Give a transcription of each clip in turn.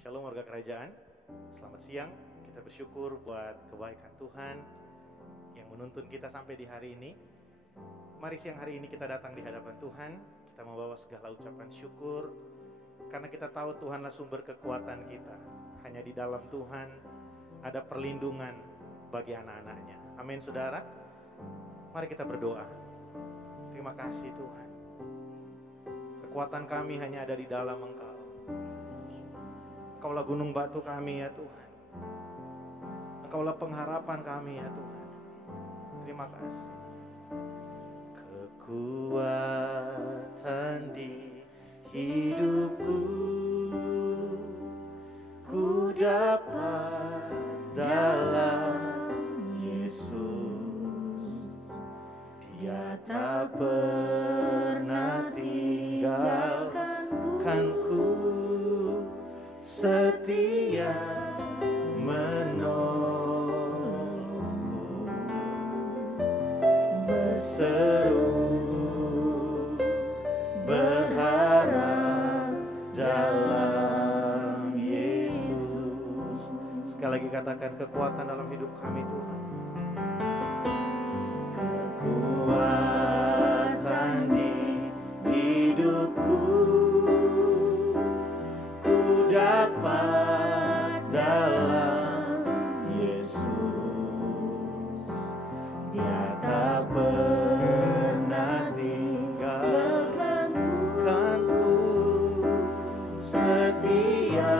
Shalom warga kerajaan, selamat siang. Kita bersyukur buat kebaikan Tuhan yang menuntun kita sampai di hari ini. Mari siang hari ini kita datang di hadapan Tuhan. Kita membawa segala ucapan syukur karena kita tahu Tuhanlah sumber kekuatan kita. Hanya di dalam Tuhan ada perlindungan bagi anak-anaknya. Amin saudara. Mari kita berdoa. Terima kasih Tuhan. Kekuatan kami hanya ada di dalam Engkau. Engkaulah gunung batu kami ya Tuhan. Engkaulah pengharapan kami ya Tuhan. Terima kasih. Kekuatan di hidupku, ku dapat dalam Yesus. Dia tak pernah tinggalkanku, setia menolongku, berseru berharap dalam Yesus. Sekali lagi katakan kekuatan dalam hidup kami Tuhan. Kekuatan di hidupku, dapat dalam Yesus. Dia tak pernah tinggalkanku, setia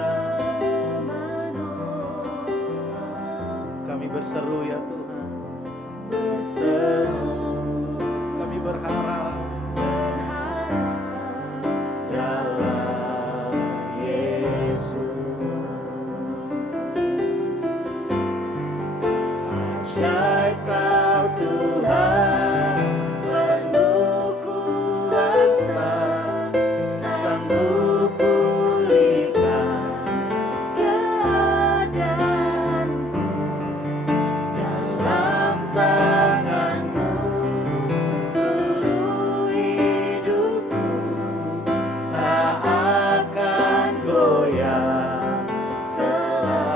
menolong. Kami berseru ya Tuhan, berseru, kami berharap dalam ajaib Kau Tuhan, penuh kuasa, sanggup pulihkan keadaanku. Dalam tangan-Mu seluruh hidupku tak akan goyah selama.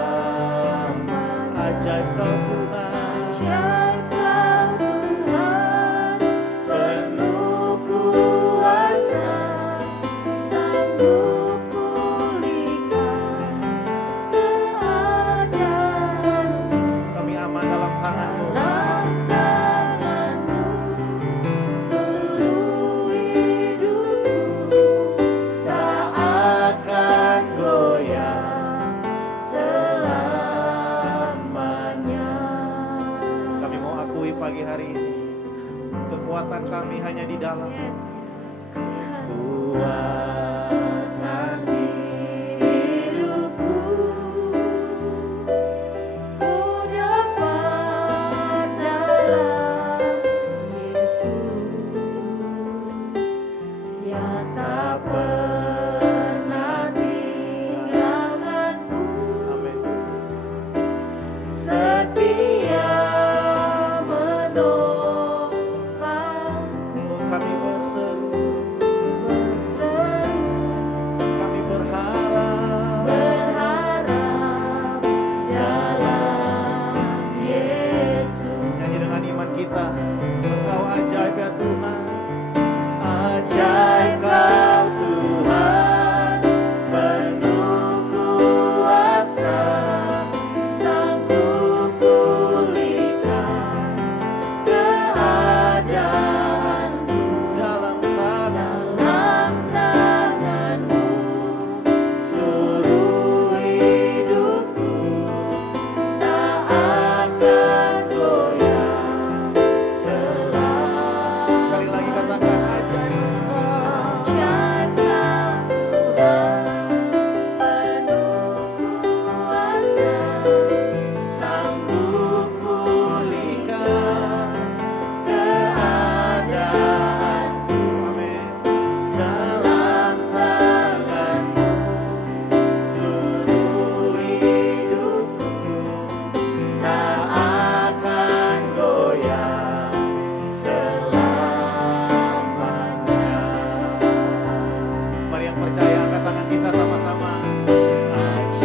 Ajaib Kau Tuhan, ajaib Kau Tuhan, penuh kuasa, sanggup pulihkan keadaanku. Kami aman dalam tangan-Mu, dalam tangan-Mu seluruh hidupku tak akan goyah selamanya. Kami mau akui pagi hari ini, kekuatan kami hanya di dalam kekuatan di hidupku, ku dapat dalam Yesus. Dia tak pernah tinggalkanku, amin, setia menopangku. Kami berseru, kami berharap dalam Yesus. Nyanyi dengan iman kita, Engkau ajaib ya Tuhan, ajaib Kau Tuhan, penuh kuasa, sanggup pulihkan keadaanku. Dalam tangan-Mu seluruh hidupku tak akan goyah selama. Sekali lagi katakan ajaib Engkau, ajaib Kau Tuhan, penuh kuasa, sanggup pulihkan keadaanku. Amin. Dalam tangan-Mu seluruh hidupku tak akan goyah selamanya. Mari yang percaya angkat tangan kita sama-sama. Ajaib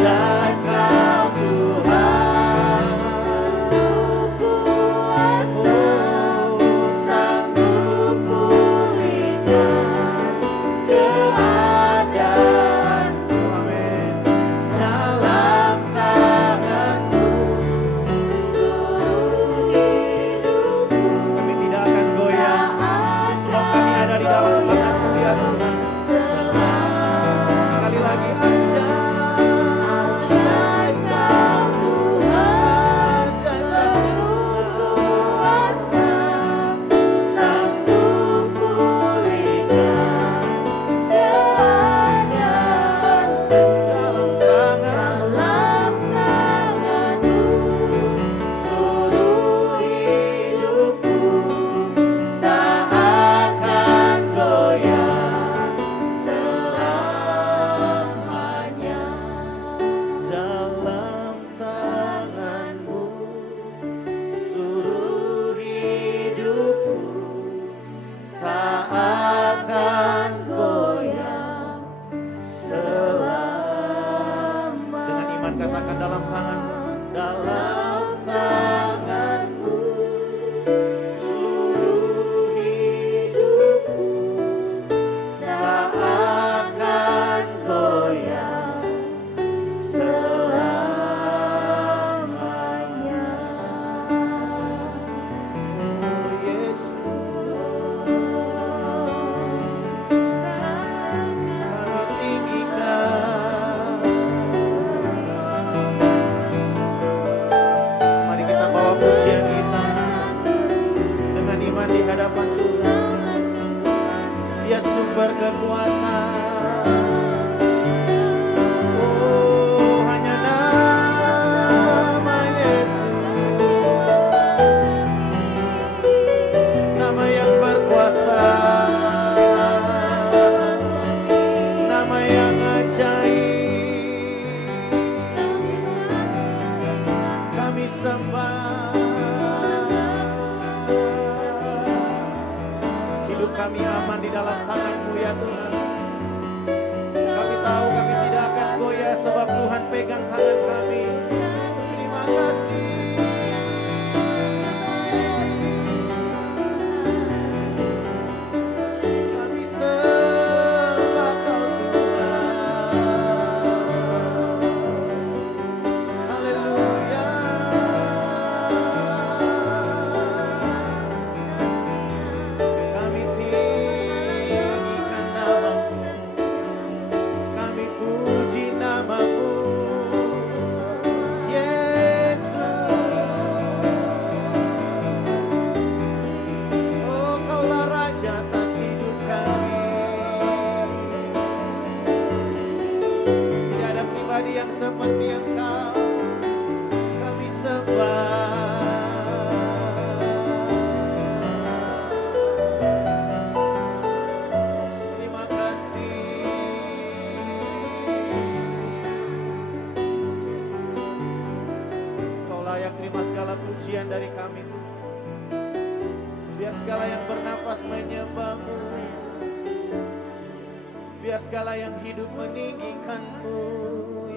Segala yang hidup meninggikan-Mu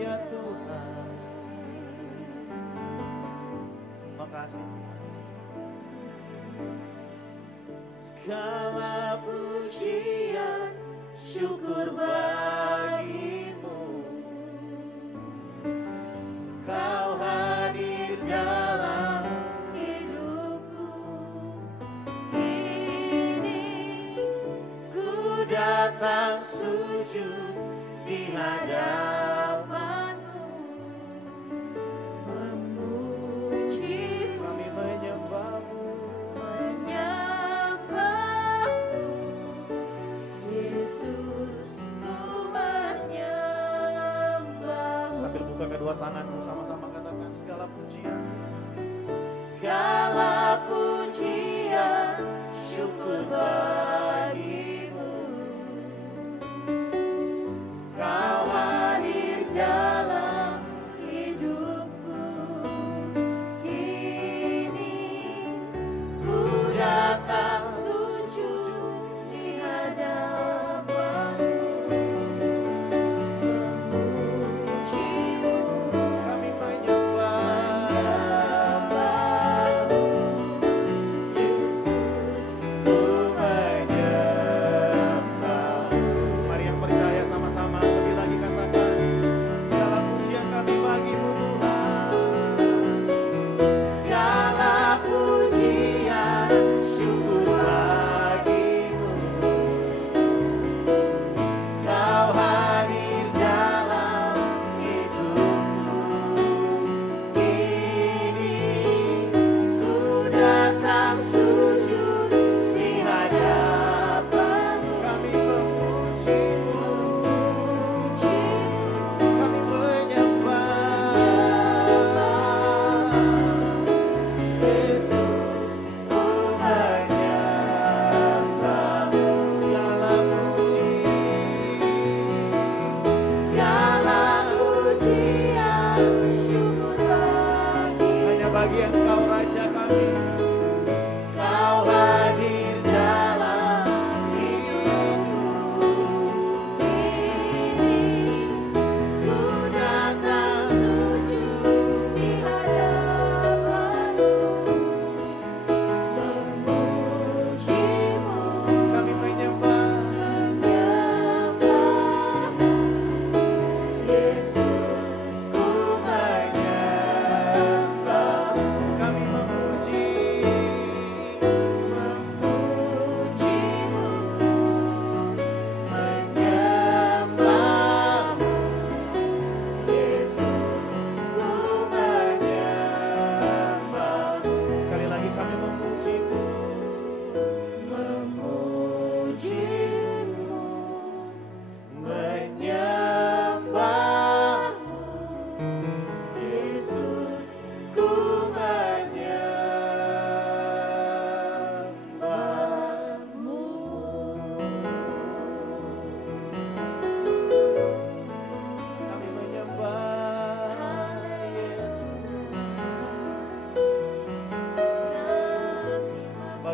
ya Tuhan. Makasih. Segala pujian syukur bagi-Mu. Kau hadir dalam hidupku. Kini ku datang sujud di hadapan-Mu, memuji-Mu, kami menyembah-Mu, Yesus, ku menyembah-Mu. Sambil buka kedua tanganmu, sama-sama katakan segala pujian, segala pujian, syukur bagi-Mu. Kau hadir dalam hidupku. Kini ku datang sujud di hadapan-Mu, memuji-Mu, kami menyembah-Mu, Yesus, ku menyembah-Mu.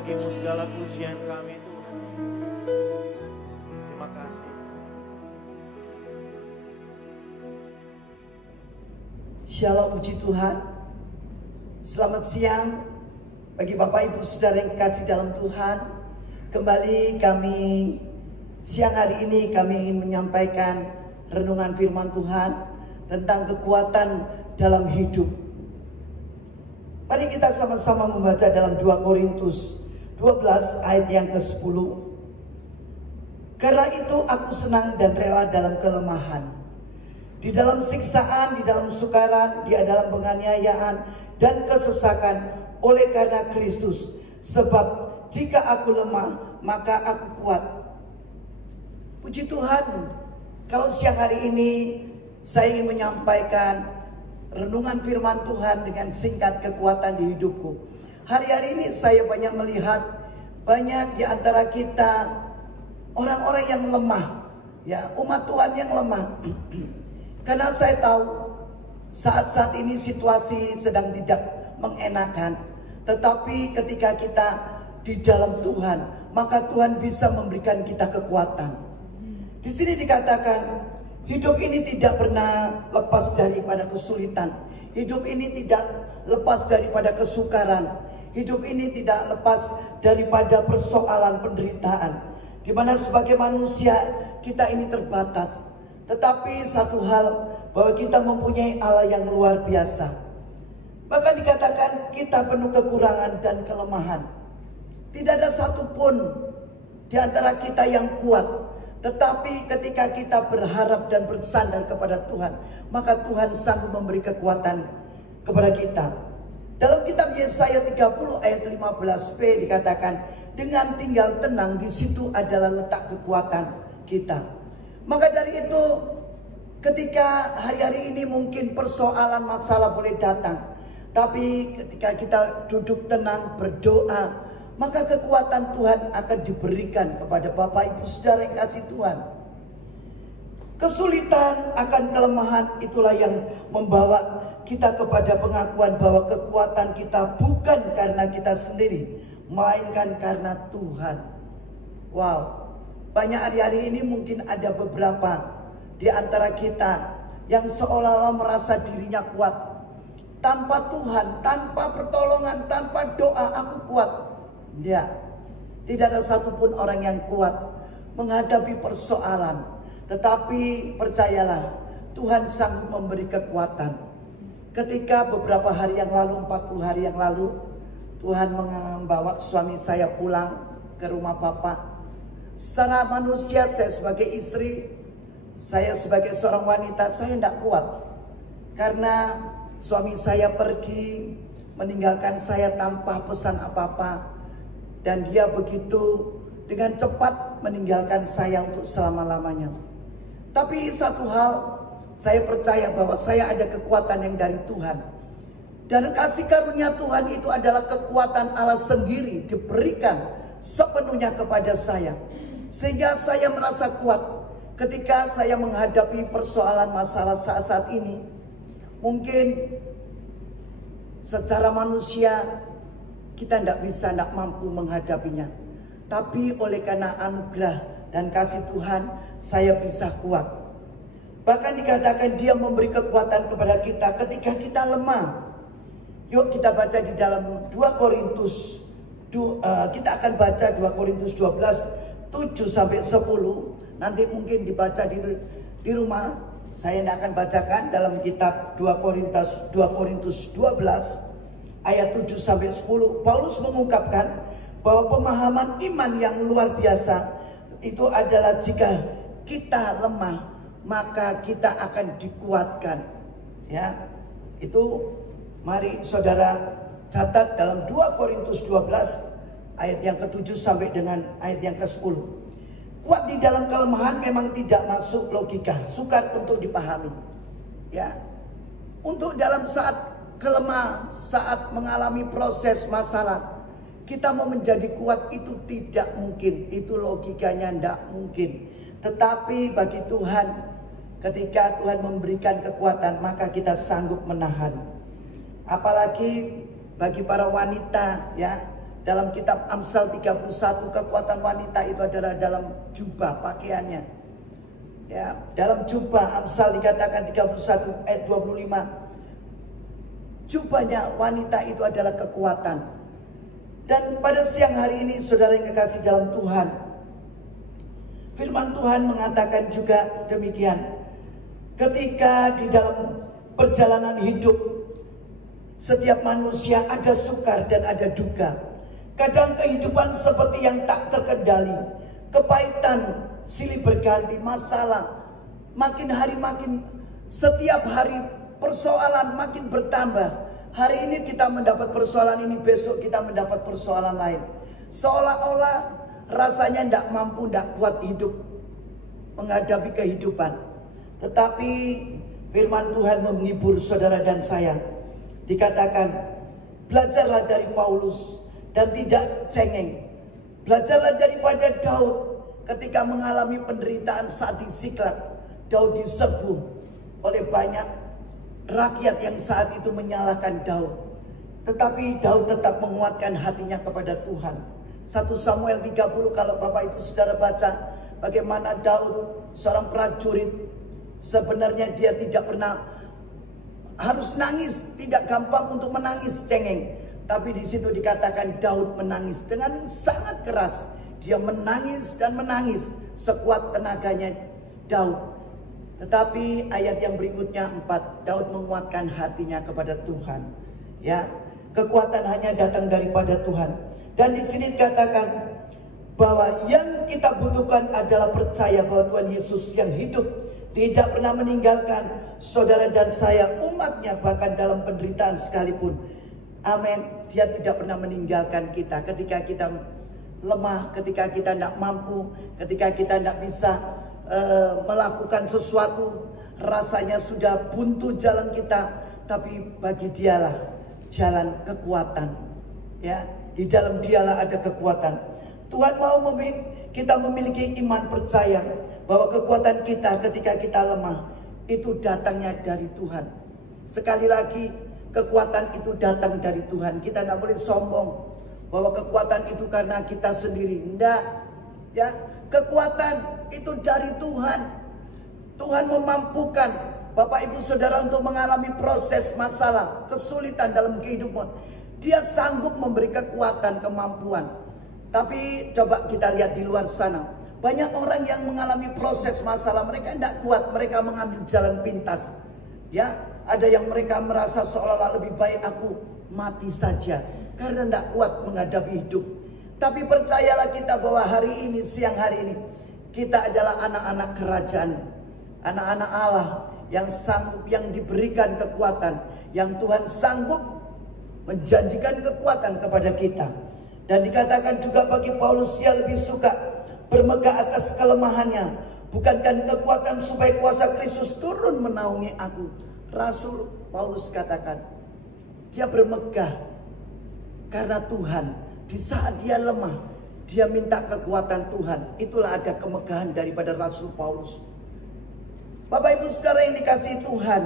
Bagimu segala pujian kami Tuhan. Terima kasih. Shalom, puji Tuhan. Selamat siang bagi Bapak Ibu Saudara yang dikasih dalam Tuhan. Kembali kami siang hari ini kami ingin menyampaikan renungan firman Tuhan tentang kekuatan dalam hidup. Mari kita sama-sama membaca dalam 2 Korintus 12 ayat yang ke-10. Karena itu aku senang dan rela dalam kelemahan, di dalam siksaan, di dalam sukaran, di dalam penganiayaan dan kesesakan oleh karena Kristus. Sebab jika aku lemah, maka aku kuat. Puji Tuhan, kalau siang hari ini saya ingin menyampaikan renungan firman Tuhan dengan singkat kekuatan di hidupku. Hari-hari ini saya banyak melihat banyak di antara kita orang-orang yang lemah, ya, umat Tuhan yang lemah. Karena saya tahu saat-saat ini situasi sedang tidak mengenakan, tetapi ketika kita di dalam Tuhan, maka Tuhan bisa memberikan kita kekuatan. Di sini dikatakan hidup ini tidak pernah lepas daripada kesulitan. Hidup ini tidak lepas daripada kesukaran. Hidup ini tidak lepas daripada persoalan penderitaan. Di mana sebagai manusia kita ini terbatas. Tetapi satu hal, bahwa kita mempunyai Allah yang luar biasa. Bahkan dikatakan kita penuh kekurangan dan kelemahan. Tidak ada satupun di antara kita yang kuat. Tetapi ketika kita berharap dan bersandar kepada Tuhan, maka Tuhan sanggup memberi kekuatan kepada kita. Dalam kitab Yesaya 30 ayat 15b dikatakan, dengan tinggal tenang di situ adalah letak kekuatan kita. Maka dari itu, ketika hari-hari ini mungkin persoalan masalah boleh datang, tapi ketika kita duduk tenang berdoa, maka kekuatan Tuhan akan diberikan kepada Bapak Ibu Saudara yang kasih Tuhan. Kesulitan akan kelemahan itulah yang membawa kita kepada pengakuan bahwa kekuatan kita bukan karena kita sendiri, melainkan karena Tuhan. Wow, banyak hari-hari ini mungkin ada beberapa di antara kita yang seolah-olah merasa dirinya kuat. Tanpa Tuhan, tanpa pertolongan, tanpa doa aku kuat. Ya, tidak ada satupun orang yang kuat menghadapi persoalan. Tetapi percayalah, Tuhan sanggup memberi kekuatan. Ketika beberapa hari yang lalu, 40 hari yang lalu, Tuhan membawa suami saya pulang ke rumah Bapak. Secara manusia, saya sebagai istri, saya sebagai seorang wanita, saya tidak kuat. Karena suami saya pergi meninggalkan saya tanpa pesan apa-apa. Dan dia begitu dengan cepat meninggalkan saya untuk selama-lamanya. Tapi satu hal, saya percaya bahwa saya ada kekuatan yang dari Tuhan. Dan kasih karunia Tuhan itu adalah kekuatan Allah sendiri diberikan sepenuhnya kepada saya. Sehingga saya merasa kuat ketika saya menghadapi persoalan masalah saat-saat ini. Mungkin secara manusia kita tidak mampu menghadapinya. Tapi oleh karena anugerah dan kasih Tuhan, saya bisa kuat. Bahkan dikatakan dia memberi kekuatan kepada kita ketika kita lemah. Yuk kita baca di dalam 2 Korintus. Kita akan baca 2 Korintus 12, 7-10. Nanti mungkin dibaca di rumah. Saya tidak akan bacakan dalam kitab 2 Korintus 12. Ayat 7-10, Paulus mengungkapkan bahwa pemahaman iman yang luar biasa itu adalah jika kita lemah, maka kita akan dikuatkan. Ya, itu mari saudara catat dalam 2 Korintus 12 ayat yang ke-7 sampai dengan ayat yang ke-10. Kuat di dalam kelemahan memang tidak masuk logika, sukar untuk dipahami. Ya, untuk dalam saat kelemah, saat mengalami proses masalah, kita mau menjadi kuat itu tidak mungkin. Itu logikanya tidak mungkin. Tetapi bagi Tuhan, ketika Tuhan memberikan kekuatan, maka kita sanggup menahan. Apalagi bagi para wanita, ya, Dalam kitab Amsal 31, kekuatan wanita itu adalah dalam jubah pakaiannya. Ya, dalam jubah, Amsal dikatakan 31 ayat 25. Jubahnya wanita itu adalah kekuatan. Dan pada siang hari ini, saudara yang kekasih dalam Tuhan, firman Tuhan mengatakan juga demikian. Ketika di dalam perjalanan hidup, setiap manusia ada sukar dan ada duka. Kadang kehidupan seperti yang tak terkendali, kepahitan silih berganti, masalah makin hari makin, setiap hari persoalan makin bertambah. Hari ini kita mendapat persoalan ini, besok kita mendapat persoalan lain. Seolah-olah rasanya tidak mampu, tidak kuat hidup menghadapi kehidupan. Tetapi firman Tuhan menghibur saudara dan saya. Dikatakan, belajarlah dari Paulus dan tidak cengeng. Belajarlah daripada Daud. Ketika mengalami penderitaan saat di Siklag, Daud diserbu oleh banyak rakyat yang saat itu menyalahkan Daud. Tetapi Daud tetap menguatkan hatinya kepada Tuhan. 1 Samuel 30, kalau Bapak Ibu saudara baca bagaimana Daud, seorang prajurit, sebenarnya dia tidak pernah harus nangis, tidak gampang untuk menangis cengeng. Tapi di situ dikatakan Daud menangis dengan sangat keras. Dia menangis dan menangis sekuat tenaganya Daud. Tetapi ayat yang berikutnya 4, Daud menguatkan hatinya kepada Tuhan. Ya, kekuatan hanya datang daripada Tuhan. Dan di sini dikatakan bahwa yang kita butuhkan adalah percaya bahwa Tuhan Yesus yang hidup tidak pernah meninggalkan saudara dan saya, umatnya, bahkan dalam penderitaan sekalipun. Amin. Dia tidak pernah meninggalkan kita ketika kita lemah, ketika kita tidak mampu, ketika kita tidak bisa melakukan sesuatu, rasanya sudah buntu jalan kita, tapi bagi Dialah jalan kekuatan. Ya, di dalam Dialah ada kekuatan. Tuhan mau kita memiliki iman percaya bahwa kekuatan kita ketika kita lemah itu datangnya dari Tuhan. Sekali lagi, kekuatan itu datang dari Tuhan. Kita tidak boleh sombong bahwa kekuatan itu karena kita sendiri. Tidak. Ya, kekuatan itu dari Tuhan. Tuhan memampukan Bapak Ibu Saudara untuk mengalami proses masalah, kesulitan dalam kehidupan. Dia sanggup memberi kekuatan, kemampuan. Tapi coba kita lihat di luar sana. Banyak orang yang mengalami proses masalah, mereka tidak kuat, mereka mengambil jalan pintas. Ya, ada yang mereka merasa seolah-olah lebih baik aku mati saja karena tidak kuat menghadapi hidup. Tapi percayalah kita bahwa hari ini, siang hari ini, kita adalah anak-anak kerajaan, anak-anak Allah yang sanggup, yang diberikan kekuatan, yang Tuhan sanggup menjanjikan kekuatan kepada kita. Dan dikatakan juga bagi Paulus, ia lebih suka bermegah atas kelemahannya, bukankan kekuatan supaya kuasa Kristus turun menaungi aku. Rasul Paulus katakan, dia bermegah karena Tuhan. Di saat dia lemah, dia minta kekuatan Tuhan. Itulah ada kemegahan daripada Rasul Paulus. Bapak Ibu saudara yang dikasihi Tuhan,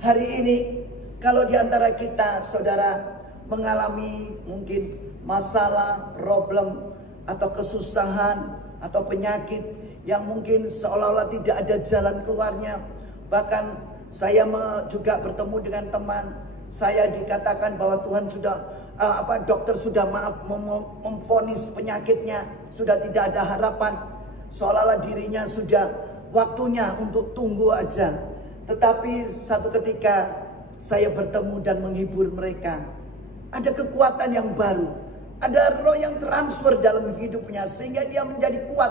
hari ini kalau di antara kita saudara mengalami mungkin masalah, problem, atau kesusahan, atau penyakit yang mungkin seolah-olah tidak ada jalan keluarnya. Bahkan saya juga bertemu dengan teman saya, dikatakan bahwa Tuhan sudah dokter sudah memvonis penyakitnya, sudah tidak ada harapan, seolah-olah dirinya sudah waktunya untuk tunggu aja. Tetapi satu ketika saya bertemu dan menghibur mereka, ada kekuatan yang baru, ada roh yang transfer dalam hidupnya sehingga dia menjadi kuat.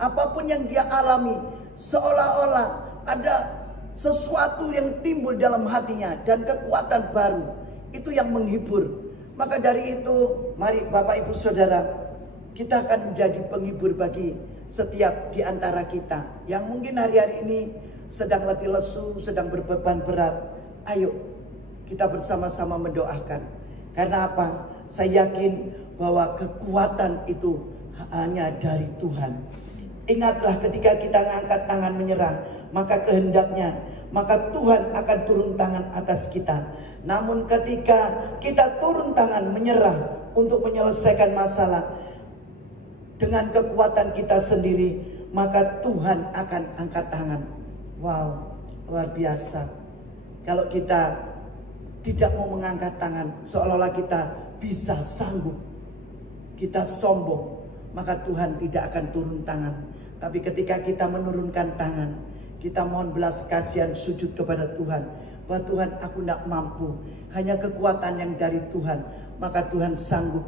Apapun yang dia alami, seolah-olah ada sesuatu yang timbul dalam hatinya dan kekuatan baru. Itu yang menghibur. Maka dari itu, mari Bapak Ibu Saudara, kita akan menjadi penghibur bagi setiap di antara kita yang mungkin hari-hari ini sedang letih lesu, sedang berbeban berat. Ayo kita bersama-sama mendoakan. Karena apa? Saya yakin bahwa kekuatan itu hanya dari Tuhan. Ingatlah ketika kita ngangkat tangan menyerah, maka kehendaknya, maka Tuhan akan turun tangan atas kita. Namun ketika kita turun tangan menyerah untuk menyelesaikan masalah dengan kekuatan kita sendiri, maka Tuhan akan angkat tangan. Wow, luar biasa. Kalau kita tidak mau mengangkat tangan, seolah-olah kita bisa sanggup, kita sombong, maka Tuhan tidak akan turun tangan. Tapi ketika kita menurunkan tangan, kita mohon belas kasihan, sujud kepada Tuhan, bahwa Tuhan, aku tidak mampu, hanya kekuatan yang dari Tuhan, maka Tuhan sanggup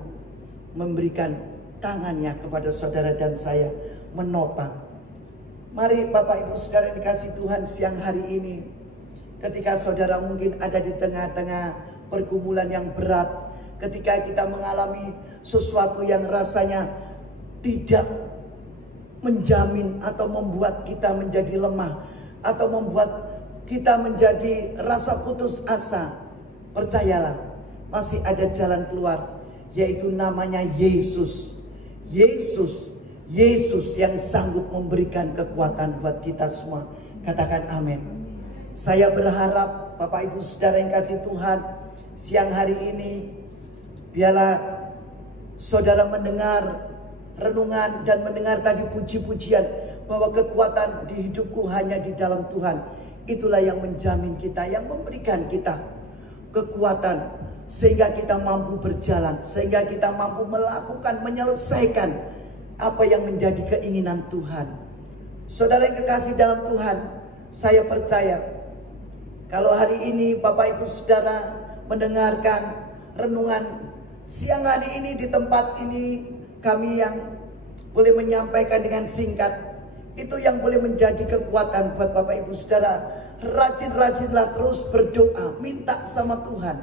memberikan tangannya kepada saudara dan saya, menopang. Mari Bapak Ibu Saudara dikasih Tuhan, siang hari ini, ketika saudara mungkin ada di tengah-tengah pergumulan yang berat, ketika kita mengalami sesuatu yang rasanya tidak menjamin atau membuat kita menjadi lemah, atau membuat kita menjadi rasa putus asa, percayalah, masih ada jalan keluar, yaitu namanya Yesus. Yesus yang sanggup memberikan kekuatan buat kita semua. Katakan amin. Saya berharap Bapak Ibu Saudara yang kasih Tuhan, siang hari ini biarlah saudara mendengar renungan dan mendengar tadi puji-pujian, bahwa kekuatan di hidupku hanya di dalam Tuhan. Itulah yang menjamin kita, yang memberikan kita kekuatan, sehingga kita mampu berjalan, sehingga kita mampu melakukan, menyelesaikan apa yang menjadi keinginan Tuhan. Saudara yang kekasih dalam Tuhan, saya percaya kalau hari ini Bapak Ibu Saudara mendengarkan renungan siang hari ini di tempat ini, kami yang boleh menyampaikan dengan singkat, itu yang boleh menjadi kekuatan buat Bapak Ibu Saudara. Rajin-rajinlah terus berdoa, minta sama Tuhan,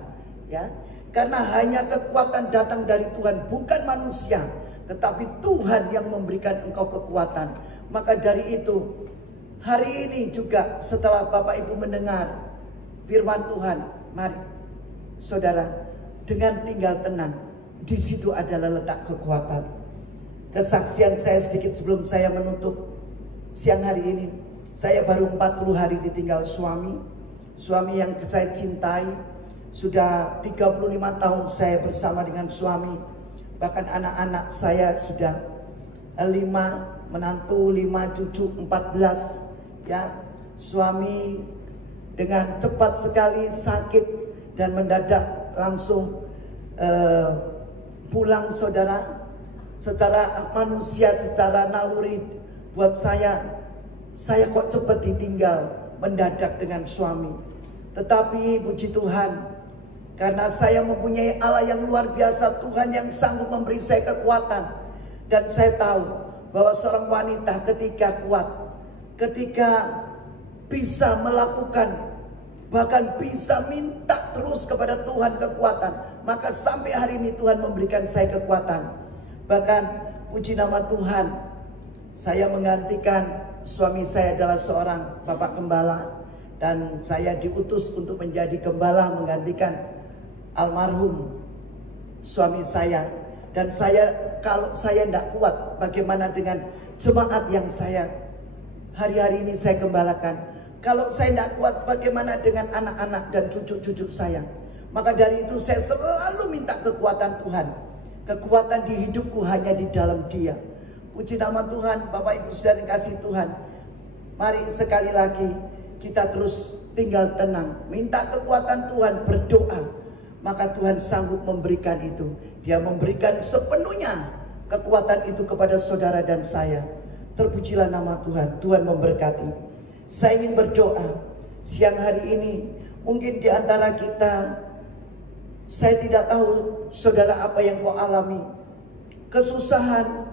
ya. Karena hanya kekuatan datang dari Tuhan, bukan manusia, tetapi Tuhan yang memberikan engkau kekuatan. Maka dari itu, hari ini juga setelah Bapak Ibu mendengar firman Tuhan, mari saudara dengan tinggal tenang, di situ adalah letak kekuatan. Kesaksian saya sedikit sebelum saya menutup siang hari ini. Saya baru 40 hari ditinggal suami yang saya cintai. Sudah 35 tahun saya bersama dengan suami. Bahkan anak-anak saya sudah 5 menantu, 5 cucu, 14. Ya, suami dengan cepat sekali sakit dan mendadak langsung pulang saudara. Secara manusia, secara naluri buat saya kok cepat ditinggal mendadak dengan suami. Tetapi puji Tuhan, karena saya mempunyai Allah yang luar biasa, Tuhan yang sanggup memberi saya kekuatan. Dan saya tahu bahwa seorang wanita ketika kuat, ketika bisa melakukan, bahkan bisa minta terus kepada Tuhan kekuatan, maka sampai hari ini Tuhan memberikan saya kekuatan. Bahkan puji nama Tuhan, saya menggantikan suami saya adalah seorang bapak gembala, dan saya diutus untuk menjadi gembala menggantikan almarhum suami saya. Dan saya, kalau saya tidak kuat, bagaimana dengan jemaat yang saya hari-hari ini saya gembalakan? Kalau saya tidak kuat, bagaimana dengan anak-anak dan cucu-cucu saya? Maka dari itu saya selalu minta kekuatan Tuhan. Kekuatan di hidupku hanya di dalam Dia. Puji nama Tuhan, Bapak Ibu Saudara yang kasih Tuhan. Mari sekali lagi kita terus tinggal tenang, minta kekuatan Tuhan, berdoa. Maka Tuhan sanggup memberikan itu. Dia memberikan sepenuhnya kekuatan itu kepada saudara dan saya. Terpujilah nama Tuhan. Tuhan memberkati. Saya ingin berdoa siang hari ini. Mungkin di antara kita, saya tidak tahu saudara apa yang kau alami. Kesusahan,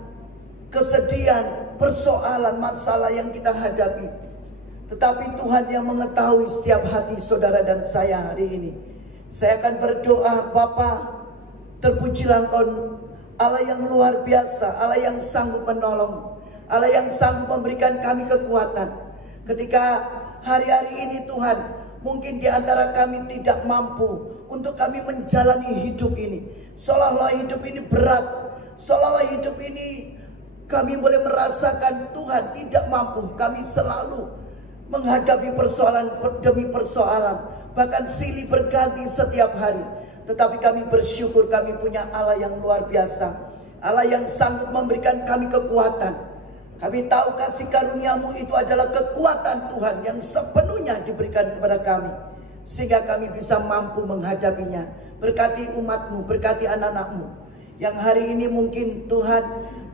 kesedihan, persoalan, masalah yang kita hadapi. Tetapi Tuhan yang mengetahui setiap hati saudara dan saya hari ini. Saya akan berdoa, Bapa, terpujilah Engkau, Allah yang luar biasa, Allah yang sanggup menolong, Allah yang sanggup memberikan kami kekuatan. Ketika hari-hari ini Tuhan, mungkin di antara kami tidak mampu untuk kami menjalani hidup ini. Seolah-olah hidup ini berat, seolah-olah hidup ini Kami boleh merasakan Tuhan tidak mampu. Kami selalu menghadapi persoalan demi persoalan, bahkan silih berganti setiap hari. Tetapi kami bersyukur kami punya Allah yang luar biasa, Allah yang sanggup memberikan kami kekuatan. Kami tahu kasih karunia-Mu itu adalah kekuatan Tuhan yang sepenuhnya diberikan kepada kami, sehingga kami bisa mampu menghadapinya. Berkati umat-Mu, berkati anak-anak-Mu yang hari ini mungkin Tuhan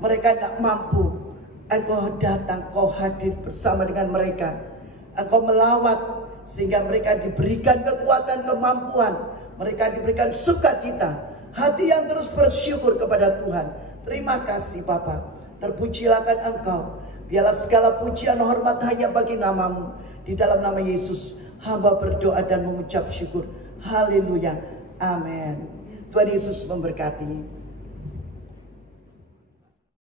mereka tidak mampu. Engkau datang, Kau hadir bersama dengan mereka. Engkau melawat sehingga mereka diberikan kekuatan, kemampuan. Mereka diberikan sukacita, hati yang terus bersyukur kepada Tuhan. Terima kasih Bapa. Terpujilah Engkau. Biarlah segala pujian hormat hanya bagi nama-Mu. Di dalam nama Yesus hamba berdoa dan mengucap syukur. Haleluya. Amin. Tuhan Yesus memberkati.